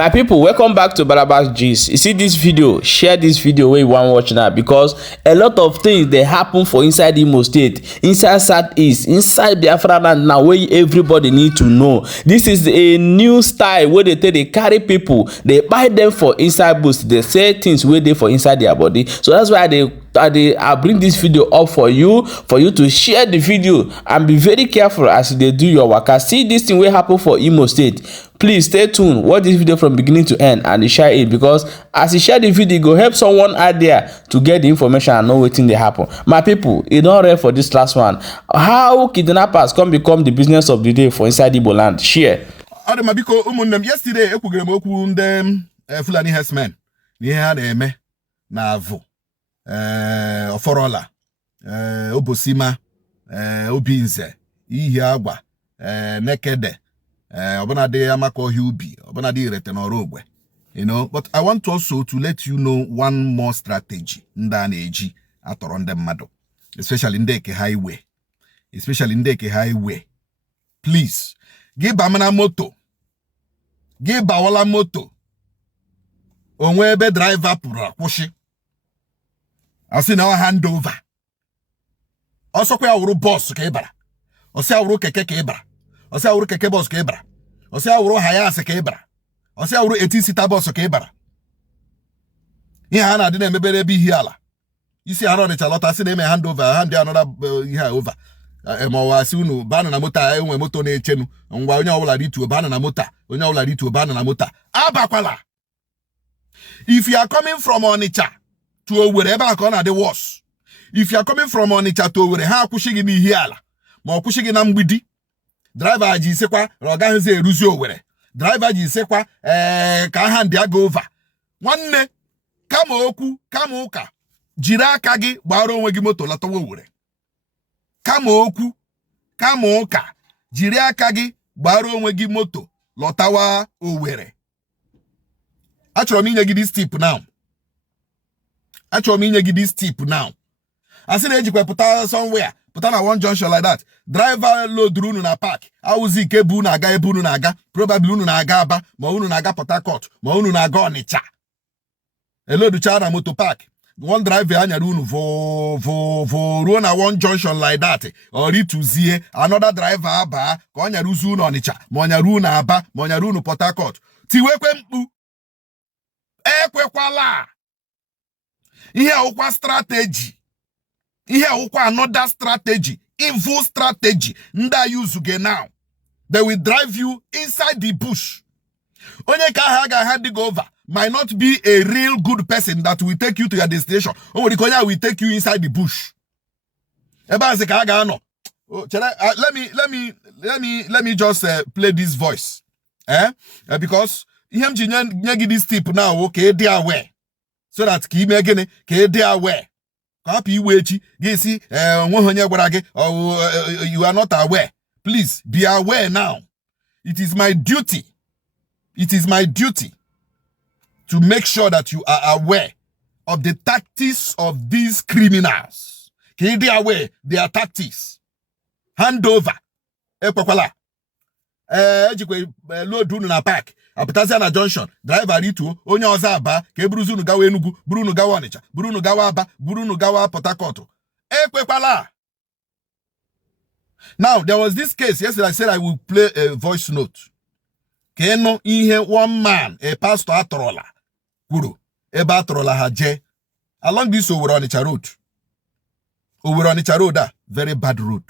My people, welcome back to Balabas Gist. You see this video, share this video where you want to watch now, because a lot of things they happen for inside Imo State, inside Southeast, inside Biafra land now, where everybody need to know. This is a new style where they carry people, they buy them for inside boost, they say things where they for inside their body. So that's why I bring this video up for you to share the video and be very careful as they do your work. See this thing will happen for Imo State. Please stay tuned, watch this video from beginning to end and share it, because as you share the video, go help someone out there to get the information and know wetin dey happen. My people, e don rare for this last one. How kidnappers come become the business of the day for inside Igbo land? Share. Adamabiko ụmụnne yesterday ekwugere m okwu ndị Fulani herdsmen n'ihe ha na-eme na avụ Oforola, Obosima, Obinze, Ihe Agwa, Nekede, Obonade Amako Hubi, Obonade Retenorogwe. You know, but I want also to let you know one more strategy ndani eji atoronde mado, especially Ndeke Highway. Especially Ndeke Highway. Please, give bamana moto. Give bawala moto. Onwebe driver pura kushi. Asi na hand over. Also kwa uru boss ka ibara. Osi uru keke ka ibara. Osi uru keke boss ka ibara. Osi uru hayas ka ibara. Osi uru 18-seater boss ka ibara. Ihe ha na-adị na-emebere ebe ihe ala. Isi aro de chalota si na eme hand over, hand another ihe over. Ma si unu bana na moto enwe moto na-echenu. Ngwa onye ọbụla rituo bana na moto. Onye ọbụla rituo bana na moto. Abakwala. If you are coming from Onitsha to Owerri, ebe aka ọ na-adị worse. If you are coming from Onitsha to Owerri, ha akwụsị gị n'ihi ala ma ọ kwụsị gị na mgbidi. Driver ji isekwa na ọ gaghịzi eruzi Owerri. Driver ji isekwa ka ha ndị aga over. Nwanne, kama okwu, kama ụka, jiri aka gị gbara onwe gị moto latawa Owerri. Kama okwu, kama ụka, jiri aka gị gbara onwe gị moto lọtawa Owerri. Achọrọ m inye gị this tip now. Achọrọ m inye gị this tip now. Asị na ejikwa pụta somewhere, pụta na one junction like that. Driver load unu na park. Awụzi ike bụ unu aga ebe unu na-aga. Probably unu na-aga Aba, ma unu na-aga Port Harcourt, ma unu na-aga Onitsha. Eloducha na moto park. One driver anyara unu vo ruo na one junction like that. Or rituzie another driver aba ka ọ nyara uzu unu Onitsha, ma ọ nyara unu Aba, ma ọ nyara unu Port Harcourt. Tiwekwe mkpu. Ekwekwala. Ihe ọkwa strategy. Ihe ọkwa another strategy. Evil strategy. Nda use ge now. They will drive you inside the bush. Onye ka ha ga hand over might not be a real good person that will take you to your destination. Onye will take you inside the bush. Eba se ka ga no. Let me just play this voice. Because him nye this tip now, okay, they are aware. So that ki me gene, ke they are aware. Kapi wechi, gesi, you are not aware. Please be aware now. It is my duty. It is my duty to make sure that you are aware of the tactics of these criminals. Ke they are aware their tactics. Hand over. Ekwakwala. Ejikwe load unu na park. Apụtazi na junction, driver rituo, onye ọzọ aba, ka eburuzi unu gawa Enugu, buru unu gawa Onitsha, buru unu gawa Aba, buru unu gawa Port Harcourt. Ekwekwala. Now, there was this case, yesterday I said I will play a voice note. Keno ihe one man, a pastor atorola, guru, ebe atorola haje, along this Owerri Onitsha road. Owerri Onitsha road, very bad road.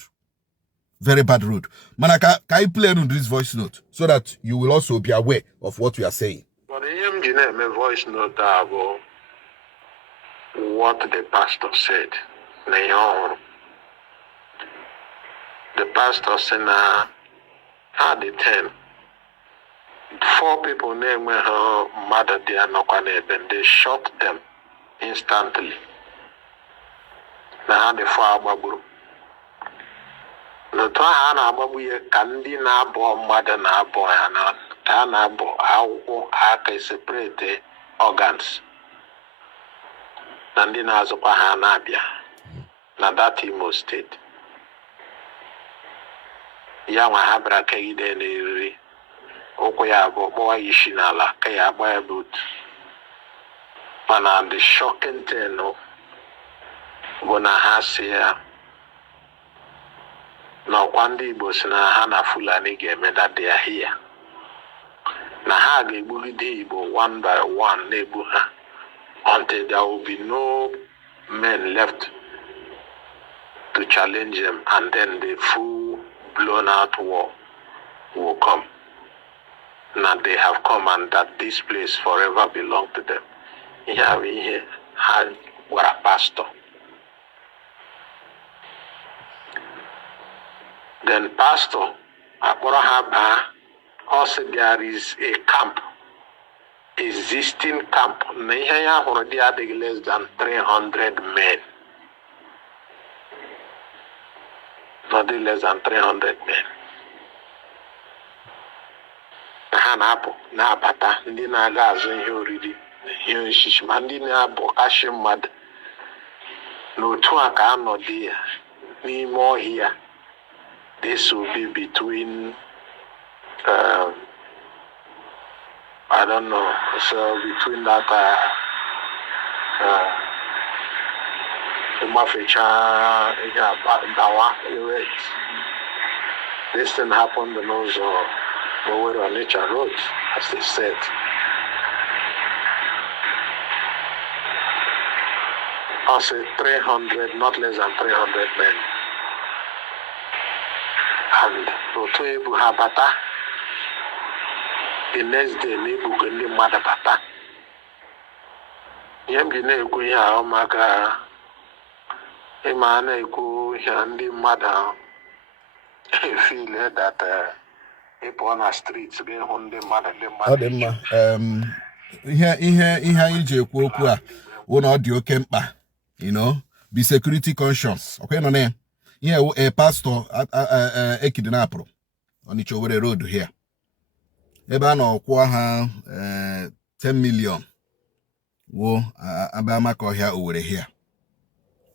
Very bad road. Manaka, can you play on this voice note so that you will also be aware of what we are saying? But the voice note about what the pastor said. The pastor said, had the 10. 4 people named her mother, they are not going to, and they shot them instantly. Now the 4 group. N'otu ahụ a na-agbagbu ihe ka ndị na-abụ mmadụ na-abụ ya na ka a na-abụ akwụkwọ aka separate organs na ndị na-azụkwa ha na-abịa na that Imo State. Ya nwa ha bịara kegide n'eriri ụkwụ ya abụọ kpọwa ya isi n'ala ka ya agba ya boot. Mana the shocking thing bụ na ha si ya na ọkwa ndị Igbo si na ha na Fulani ga-emeda dia here, na ha ga-egbugide Igbo one by one na-egbu ha until there will be no men left to challenge them, and then the full blown out war will come. Now they have come, and that this place forever belong to them. Here we had what a pastor. Then pastor Abraham also there is a camp, existing camp. Here already had less than 300 men. Not less than 300 men. Ha na-apụ na-abata ndị na-aga azụ ihe oriri ihe osisi ma ndị na-abụ kashi mmadụ n'otu a ka anọdụ ya n'ime ọhịa. This will be between I don't know, so between that this thing happened in those on nature roads, as they said. I said 300, not less than 300 men. And otu ebu ha bata, the next day na-ebugo ndị mmadụ bata. Ihe m ji na-ekwu ihe ahụ maka ịma na-ekwu ihe ndị mmadụ feel that people on the streets being on the mother. Ihe anyị ji ekwu okwu a wụ na ọ dị oke mkpa, you know, be security conscious. Okay, no name. Here a pastor a kidnapper on each over the road here. Ebe a na ọkwụ ha 10 million wo abama ko here over here.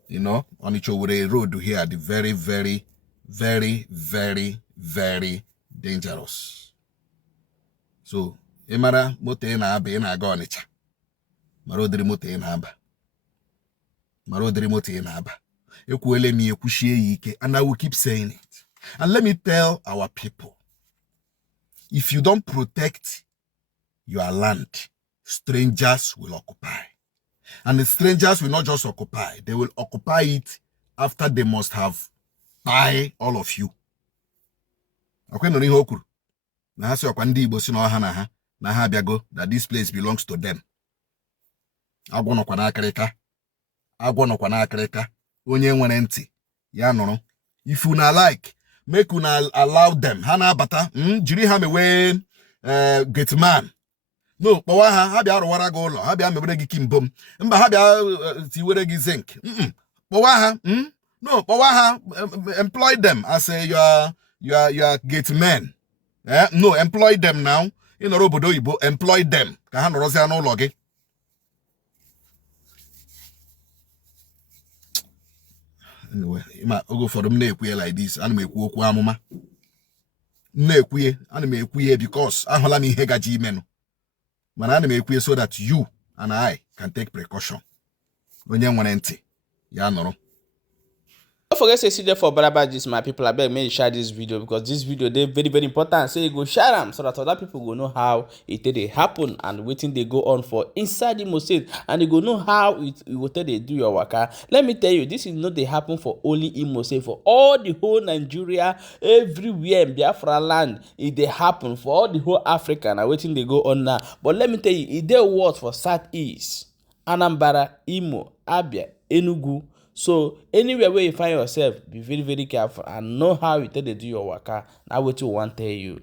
You know, on each over the road here, the very, very, very, very, very dangerous. So, emara mote na abe na aga Ọnịcha. Marodiri mote na aba. Marodiri mote na aba. Ekwuele mi ekwushie ike, and I will keep saying it. And let me tell our people, if you don't protect your land, strangers will occupy. And the strangers will not just occupy, they will occupy it after they must have buy all of you. Okay, no ihe okuru. Na ha si ọkwa ndị Igbo si na ọha na ha na ha abịago, that this place belongs to them. Agwọ nọkwa n'akịrịka. Agwọ nọkwa n'akịrịka. Onye nwere ntị ya nụrụ. If you na like, make una allow them. Ha na-abata, jiri ha mewe gate man. No, kpọwa ha bịa rụwara gị ụlọ, ha bịa mebere gị kimbom. Mba, ha bịa tiwere gị zinc. Kpọwa ha, no, kpọwa ha, employ them as your gate men. No, employ them now. In obodo Igbo, employ them. Ka ha nọrọzịa n'ụlọ gị. Anyway, ogo for them na-ekwu like this. Ana m ekwu okwu amụma. Na-ekwu ana m ekwu because ahụla m ihe gaji imenu. Mana ana m ekwu so that you and I can take precaution. Onye nwere ntị ya nụrụ. Don't forget to see there for Balaba Gist, my people. I beg me share this video because this video they very, very important. So you go share them so that other people will know how it they happen and waiting they go on for inside the State, and they go know how it will they do your work. Let me tell you, this is not they happen for only Imo State, for all the whole Nigeria, everywhere in Biafra land. It they happen for all the whole Africa and waiting they go on now. But let me tell you, it they work for Southeast, Anambra, Imo, Abia, Enugu. So anywhere where you find yourself, be very, very careful and know how you tell they do your work. Now what you want to tell you.